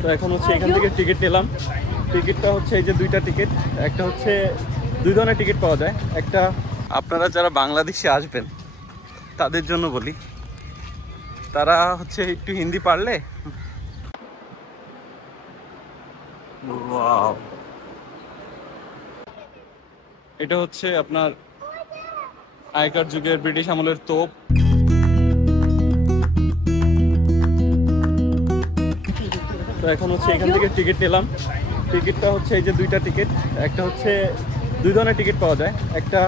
তো এখন হচ্ছে এখান থেকে টিকিট নিলাম। টিকিটটা হচ্ছে এই যে দুইটা টিকিট, একটা হচ্ছে দুই ধরনের টিকিট পাওয়া যায়। একটা আপনারা যারা বাংলাদেশে আসবেন তাদের জন্য বলি, তারা হচ্ছে একটু হিন্দি পারলে, ওয়াও, এটা হচ্ছে আপনার আগেকার যুগের ব্রিটিশ আমলের তোপ। তো এখন হচ্ছে এখান থেকে টিকিট নিলাম। টিকিটটা হচ্ছে এই যে দুইটা টিকিট, একটা হচ্ছে দুই ধরনের টিকিট পাওয়া যায়। একটা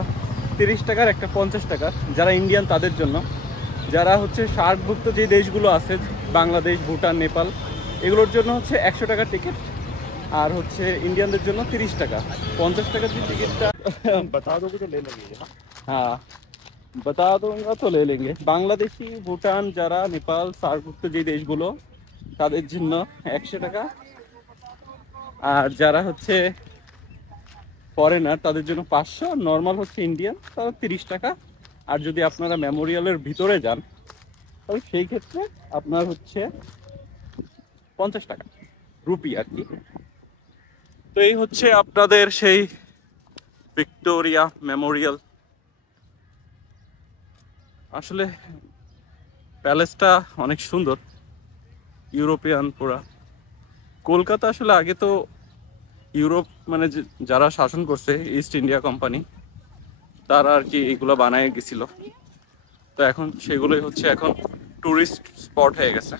30 টাকার, একটা 50 টাকার। যারা ইন্ডিয়ান তাদের জন্য। যারা হচ্ছে সার্কভুক্ত যে দেশগুলো আছে, বাংলাদেশ, ভুটান, নেপাল, এগুলোর জন্য হচ্ছে 100 টাকার টিকিট। আর হচ্ছে ইন্ডিয়ানদের জন্য 30 টাকা। 50 টাকার যে টিকিটটা বাতা দোগে তো লে লেঙ্গে। হ্যাঁ, বাতা দোঙ্গা তো লে লেঙ্গে। বাংলাদেশি, ভুটান, যারা নেপাল, সার্কভুক্ত যে দেশগুলো, তাদের জন্য 100 টাকা। আর যারা হচ্ছে ফরেনার তাদের জন্য 500, নর্মাল হচ্ছে ইন্ডিয়ান, তাহলে 30 টাকা। আর যদি আপনারা মেমোরিয়ালের ভিতরে যান তাহলে সেই ক্ষেত্রে আপনার হচ্ছে 50 টাকা রুপি আর কি। তো এই হচ্ছে আপনাদের সেই ভিক্টোরিয়া মেমোরিয়াল। আসলে প্যালেসটা অনেক সুন্দর, ইউরোপিয়ান পুরা। কলকাতা আসলে আগে তো ইউরোপ মানে যারা শাসন করছে, ইস্ট ইন্ডিয়া কোম্পানি, তারা আর কি এগুলো বানায় গেছিল। তো এখন সেগুলোই হচ্ছে এখন টুরিস্ট স্পট হয়ে গেছে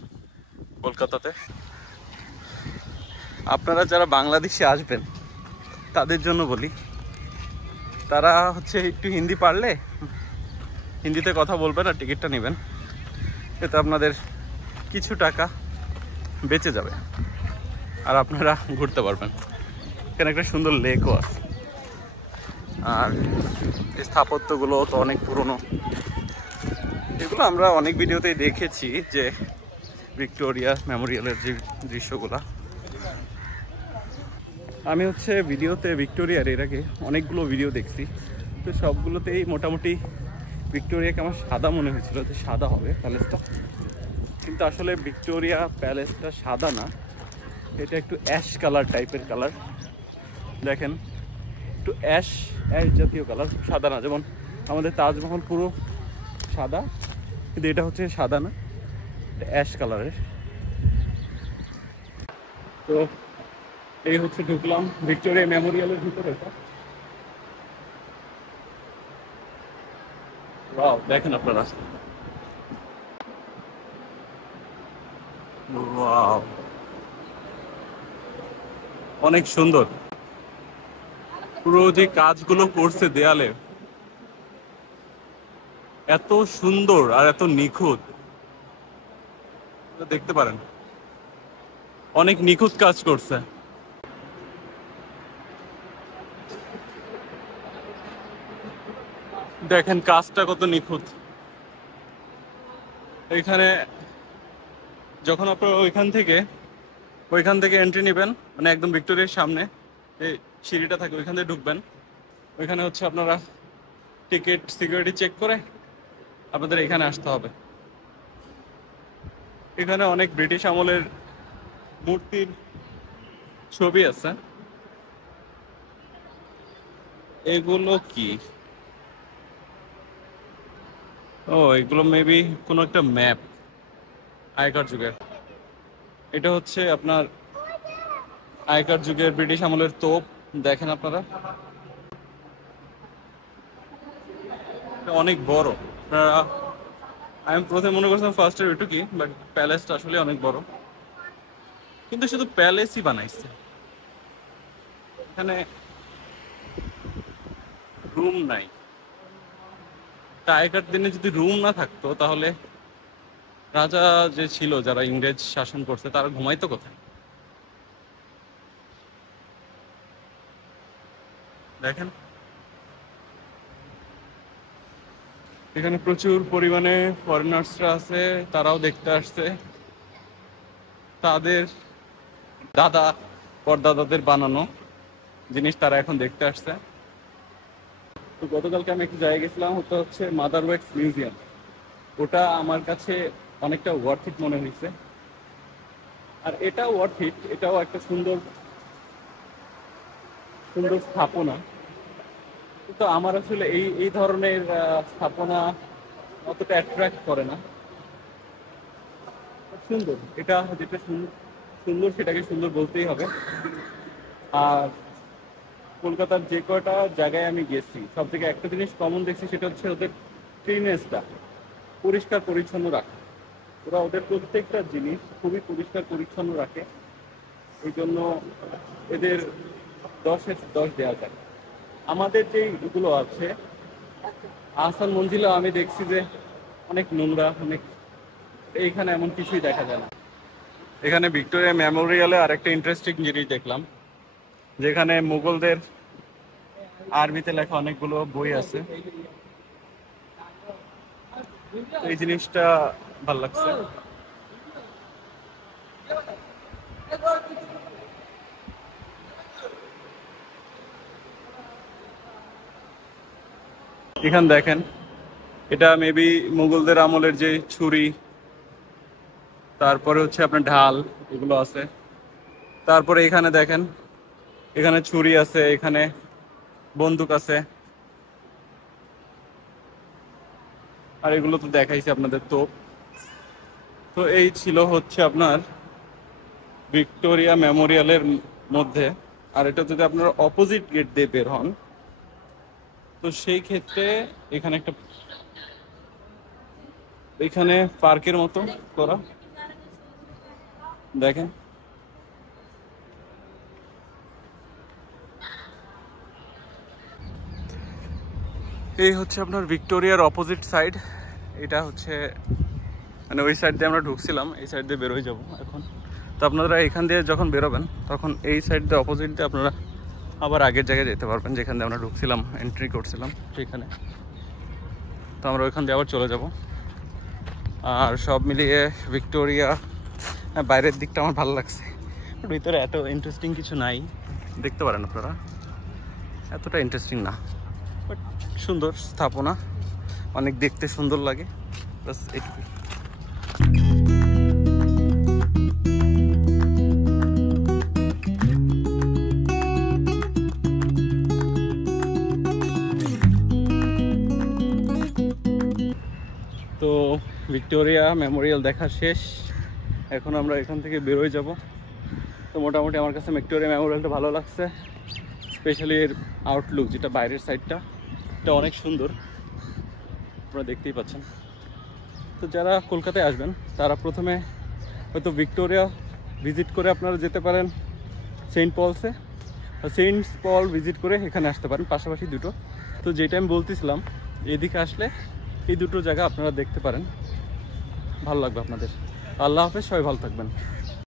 কলকাতাতে। আপনারা যারা বাংলাদেশে আসবেন তাদের জন্য বলি, তারা হচ্ছে একটু হিন্দি পারলে হিন্দিতে কথা বলবেন আর টিকিটটা নেবেন। এতে আপনাদের কিছু টাকা বেঁচে যাবে আর আপনারা ঘুরতে পারবেন। এখানে একটা সুন্দর লেকও আছে। আর এই স্থাপত্যগুলো তো অনেক পুরনো। এগুলো আমরা অনেক ভিডিওতেই দেখেছি, যে ভিক্টোরিয়া মেমোরিয়ালের যে দৃশ্যগুলা। আমি হচ্ছে ভিডিওতে ভিক্টোরিয়ার এর আগে অনেকগুলো ভিডিও দেখছি, তো সবগুলোতেই মোটামুটি ভিক্টোরিয়াকে আমার সাদা মনে হয়েছিল, যে সাদা হবে প্যালেসটা। কিন্তু আসলে ভিক্টোরিয়া প্যালেসটা সাদা না, এটা একটু অ্যাশ কালার টাইপের কালার। দেখেন, একটু অ্যাশ অ্যাশ জাতীয় কালার, সাদা না। যেমন আমাদের তাজমহল পুরো সাদা, কিন্তু এটা হচ্ছে সাদা না, অ্যাশ কালারের। তো এই হচ্ছে ঢুকলাম ভিক্টোরিয়া মেমোরিয়ালের ভিতরে। ওয়াও, দেখেন আপনারা, ওয়াও, অনেক সুন্দর। পুরো যে কাজগুলো করছে দেয়ালে, এত সুন্দর আর এত নিখুঁত, দেখতে পারেন অনেক নিখুঁত কাজ করছে। দেখেন কাজটা কত নিখুঁত। এখানে যখন আপনারা ওইখান থেকে এন্ট্রি নেবেন, মানে একদম ভিক্টোরিয়ার সামনে এই সিঁড়িটা থাকে, ওইখান থেকে ঢুকবেন। ওইখানে হচ্ছে আপনারা টিকিট সিকিউরিটি চেক করে আপনাদের এখানে আসতে হবে। এখানে অনেক ব্রিটিশ আমলের মূর্তির ছবি আছে। এগুলো কি? ও, এগুলো মেবি কোনো একটা ম্যাপ আগেকার যুগের। এটা হচ্ছে আপনার আগেকার যুগের ব্রিটিশ আমলের তোপ। দেখেন আপনারা, অনেক বড়। আপনারা, আমি প্রথমে মনে করছিলাম ফার্স্ট ইয়ার কি, বাট প্যালেসটা আসলে অনেক বড়। কিন্তু শুধু প্যালেসই বানাইছে, এখানে রুম নাই। তা আগেকার দিনে যদি রুম না থাকতো, তাহলে রাজা যে ছিল, যারা ইংরেজ শাসন করছে, তারা ঘুমাইতো কোথায়? দেখেন, এখানে প্রচুর পরিমাণে ফরেনার্সরা আছে, তারাও দেখতে আসছে। তাদের দাদা পরদাদাদের বানানো জিনিস তারা এখন দেখতে আসছে। তো গতকালকে আমি একটা জায়গায় গেছিলাম, ওটা হচ্ছে মাদার ওয়াক্স মিউজিয়াম। ওটা আমার কাছে অনেকটা ওয়ার্থ ইট মনে হয়েছে। আর এটাও ওয়ার্থ ইট, এটাও একটা সুন্দর সুন্দর স্থাপনা। কিন্তু আমার আসলে এই এই ধরনের স্থাপনা অতটা অ্যাট্রাক্ট করে না। সুন্দর, এটা যেটা সুন্দর সেটাকে সুন্দর বলতেই হবে। আর কলকাতার যে কয়টা জায়গায় আমি গেছি সব থেকে একটা জিনিস কমন দেখছি, সেটা হচ্ছে ওদের ক্লিনেসটা, পরিষ্কার পরিচ্ছন্ন রাখে। ওরা ওদের প্রত্যেকটা জিনিস খুবই পরিষ্কার পরিচ্ছন্ন রাখে, এই জন্য এদের 10-এর 10 দেওয়া যায়। আমাদের যে এগুলো আছে আহসান মঞ্জিলা, আমি দেখছি যে অনেক নোংরা, অনেক, এইখানে এমন কিছুই দেখা যায় না। এখানে ভিক্টোরিয়া মেমোরিয়ালে আরেকটা ইন্টারেস্টিং জিনিস দেখলাম, যেখানে মুঘলদের আরবিতে লেখা অনেকগুলো বই আছে। এই জিনিসটা ভালো লাগছে। এখানে দেখেন, এটা মেবি মুঘলদের আমলের যে ছুরি, তারপরে হচ্ছে আপনার ঢাল, এগুলো আছে। তারপরে এখানে দেখেন, এখানে ছুরি আছে, এখানে বন্দুক আছে। আর এগুলো তো দেখাইছি আপনাদের। তো তো এই ছিল হচ্ছে আপনার ভিক্টোরিয়া মেমোরিয়ালের মধ্যে। আর এটা যদি আপনারা অপোজিট গেট দিয়ে বের হন, তো সেই ক্ষেত্রে এখানে একটা, এখানে পার্কের মতো করা, দেখেন। এই হচ্ছে আপনার ভিক্টোরিয়ার অপোজিট সাইড। এটা হচ্ছে মানে ওই সাইড দিয়ে আমরা ঢুকছিলাম, এই সাইড দিয়ে বেরোয় যাব এখন। তো আপনারা এখান দিয়ে যখন বেরোবেন তখন এই সাইড দিয়ে অপোজিট দিয়ে আপনারা আবার আগের জায়গায় যেতে পারবেন, যেখান দিয়ে আমরা ঢুকছিলাম, এন্ট্রি করছিলাম সেখানে। তো আমরা ওইখান দিয়ে আবার চলে যাব। আর সব মিলিয়ে ভিক্টোরিয়া বাইরের দিকটা আমার ভালো লাগছে, ভিতরে এত ইন্টারেস্টিং কিছু নাই, দেখতে পারেন আপনারা, এতটা ইন্টারেস্টিং না, বাট সুন্দর স্থাপনা, অনেক দেখতে সুন্দর লাগে, বাস এটুকুই। তো ভিক্টোরিয়া মেমোরিয়াল দেখা শেষ, এখন আমরা এখান থেকে বেরোয় যাব। তো মোটামুটি আমার কাছে ভিক্টোরিয়া মেমোরিয়ালটা ভালো লাগছে, স্পেশালি এর আউটলুক, যেটা বাইরের সাইডটা, এটা অনেক সুন্দর, আপনারা দেখতেই পাচ্ছেন। তো যারা কলকাতায় আসবেন তারা প্রথমে হয়তো ভিক্টোরিয়া ভিজিট করে আপনারা যেতে পারেন সেন্ট পলসে, সেন্ট পল ভিজিট করে এখানে আসতে পারেন, পাশাপাশি দুটো। তো যেটা আমি বলতেছিলাম, এদিকে আসলে এই দুটো জায়গা আপনারা দেখতে পারেন, ভালো লাগবে আপনাদের। আল্লাহ হাফেজ, সবাই ভালো থাকবেন।